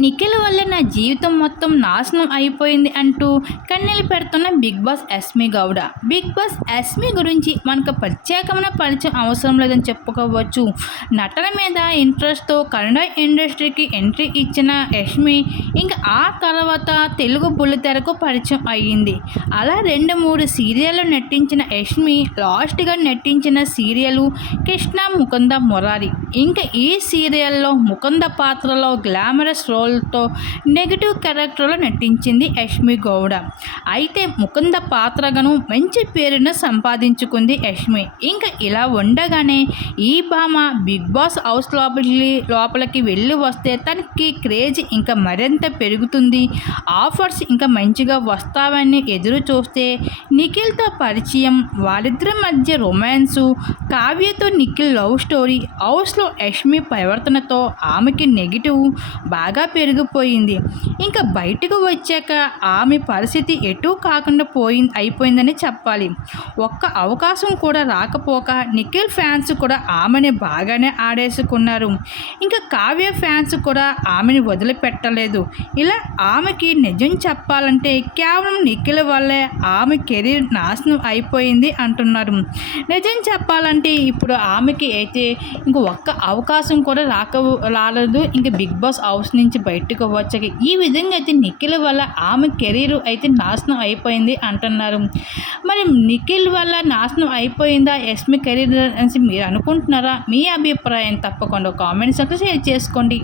నిఖిల్ వల్ల నా జీవితం మొత్తం నాశనం అయిపోయింది అంటూ కన్నీళ్ళు పెడుతున్న Bigg Boss Esmi Gowda. Bigg Boss Esmi గురించి మనకు ప్రత్యేకమైన పరిచయం అవసరం లేదని చెప్పుకోవచ్చు. నటన మీద ఇంట్రెస్ట్తో కన్నడ ఇండస్ట్రీకి ఎంట్రీ ఇచ్చిన యష్మి ఇంకా ఆ తర్వాత తెలుగు బుల్లితెరకు పరిచయం అయ్యింది. అలా రెండు మూడు సీరియల్లో నటించిన యష్మి లాస్ట్గా నటించిన సీరియలు కృష్ణ ముకుంద మురారి. ఇంకా ఈ సీరియల్లో ముకుంద పాత్రలో గ్లామరస్ రో రోల్తో నెగిటివ్ క్యారెక్టర్లో నటించింది యష్మి గౌడ. అయితే ముకుంద పాత్రగాను మంచి పేరును సంపాదించుకుంది యష్మి. ఇంకా ఇలా ఉండగానే ఈ భామ బిగ్ బాస్ హౌస్ లోపలి లోపలికి వెళ్ళి వస్తే తనకి క్రేజ్ ఇంకా మరింత పెరుగుతుంది. ఆఫర్స్ ఇంకా మంచిగా వస్తావని ఎదురు చూస్తే నిఖిల్తో పరిచయం. వాళ్ళిద్దరి మధ్య రొమాన్సు కావ్యతో నిఖిల్ లవ్ స్టోరీ హౌస్లో యష్మి ప్రవర్తనతో ఆమెకి నెగిటివ్ బాగా పెరిగిపోయింది. ఇంకా బయటకు వచ్చాక ఆమె పరిస్థితి ఎటూ కాకుండా పోయింది అయిపోయిందని చెప్పాలి. ఒక్క అవకాశం కూడా రాకపోక నిఖిల్ ఫ్యాన్స్ కూడా ఆమెని బాగానే ఆడేసుకున్నారు. ఇంకా కావ్య ఫ్యాన్స్ కూడా ఆమెని వదిలిపెట్టలేదు. ఇలా ఆమెకి నిజం చెప్పాలంటే కేవలం నిఖిల్ వల్లే ఆమె కెరీర్ నాశనం అయిపోయింది అంటున్నారు. నిజం చెప్పాలంటే ఇప్పుడు ఆమెకి అయితే ఇంక ఒక్క అవకాశం కూడా రాక రాలేదు. ఇంక బిగ్ బాస్ హౌస్ నుంచి బయటకు వచ్చాక ఈ విధంగా అయితే నిఖిల్ వల్ల ఆమె కెరీర్ అయితే నాశనం అయిపోయింది అంటున్నారు. మరి నిఖిల్ వల్ల నాశనం అయిపోయిందా? ఎస్మి కెరీర్ అని మీరు అనుకుంటున్నారా? మీ అభిప్రాయం తప్పకుండా కామెంట్స్ షేర్ చేసుకోండి.